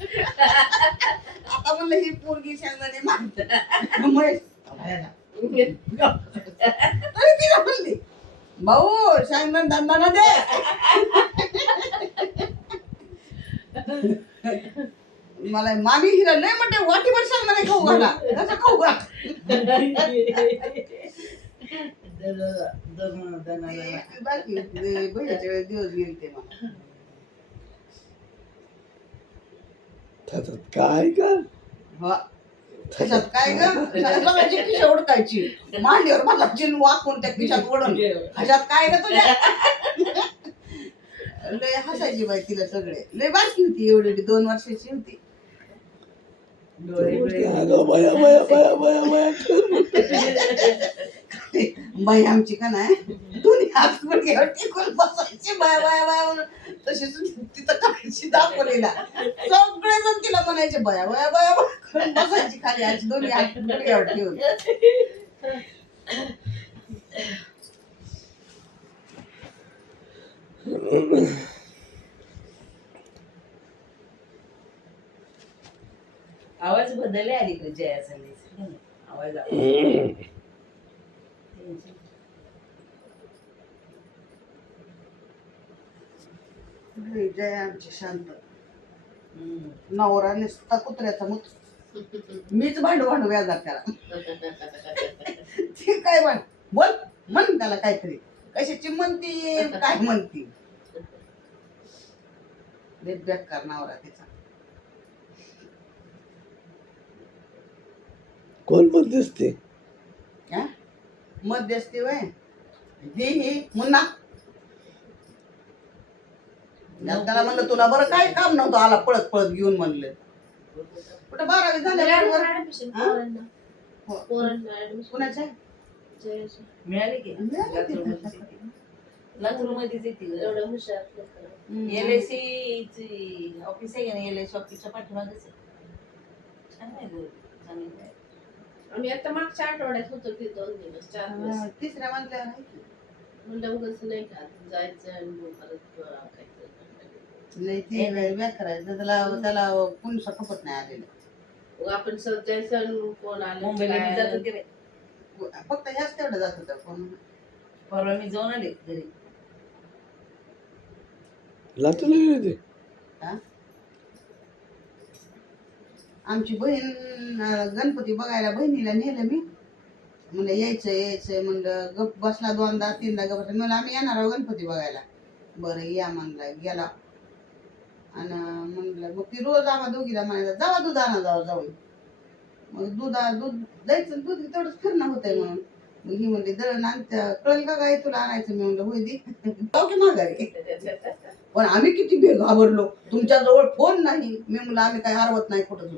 आता म्हणलं ही पोरगी शेंगदाणे मागत महेश तरी तिला म्हणली भाऊ शेंगदाणे दांदाना दे. मला मामी हिला लय म्हणते वाटीभर शेंगदाणे खाऊ घाला कसं खाऊ घाला. बाकी बहिणीच्या वेळेस दिवस गेले ते मला त्याच्यात काय का त्याच्यात काय ग सगळ्याची खिशा उडकायची मांडीवर मला चिन वाकून त्या खिशात ओढून ह्याच्यात काय ग तुझ्या. लय हसायची बाई तिला सगळे लय बारकी होती एवढी 2 वर्षाची होती. बाई आमची का नाही दोन्ही हात गुडघ्यावर टेकून बसायची बाय बाय बाय तशीच तिथं काढायची दाखवलेला सगळेजण तिला म्हणायचे बया बया बया करून बसायची खाली आजी दोन्ही हात गुडघ्यावर ठेवून. आवाज बदलले अलीकडे जयाचा आवाज जय आमची शांत नवरा नुसता कुत्र्याचा मूत मीच भांडू भांडू व्याजात त्याला ते काय म्हण बोल म्हण त्याला काहीतरी कशाची म्हणती काय म्हणती बेकार नवरा तिचा. कोण मध्यस्थी मध्यस्थी वय ही मुन्ना त्याला म्हणलं तुला बरं काय काम नव्हतं आला पळत पळत घेऊन म्हणलं कुठं 12वी झालं कुणाच्या मिळाले की लातूर मध्येच येते LIC ऑफिस आहे ना LIC ऑफिसच्या पाठीमागेच छान आहे चांगलं आहे. आम्ही आता मागच्या आठवड्यात होतो की 2 दिवस 4 दिवस तिसऱ्या म्हणल्यावर म्हणलं उगाच नाही का जायचं आणि मग परत काहीतरी लय ते वेळ करायचं त्याला पुन्हा खपत नाही आलेलं. आपण जायचं कोण आलं मुंबईला मी जात होते रे. फक्त ह्याच तेवढं जात होतं कोण परवा मी जाऊन आले घरी. लातूरला गेले होते. आमची बहीण गणपती बघायला बहिणीला नेलं मी म्हणलं यायचं म्हणलं गप बसला 2दा 3दा गप बसला म्हणलं आम्ही येणार आहोत गणपती बघायला. बरं या म्हणलं गेला आणि म्हणलं मग ती रोज आम्हा दोघीला म्हणायला जावा दूध आणा जाऊन मग दूध द्यायचं दूध तेवढंच फिरणं होतंय म्हणून मग ही म्हणली दळण आणत्या कळेल का काय तुला आणायचं मी म्हणलं होय दे जाऊ की माघारी. पण आम्ही किती घाबरलो तुमच्या जवळ फोन नाही मी म्हणलं आम्ही काय हरवत नाही कुठं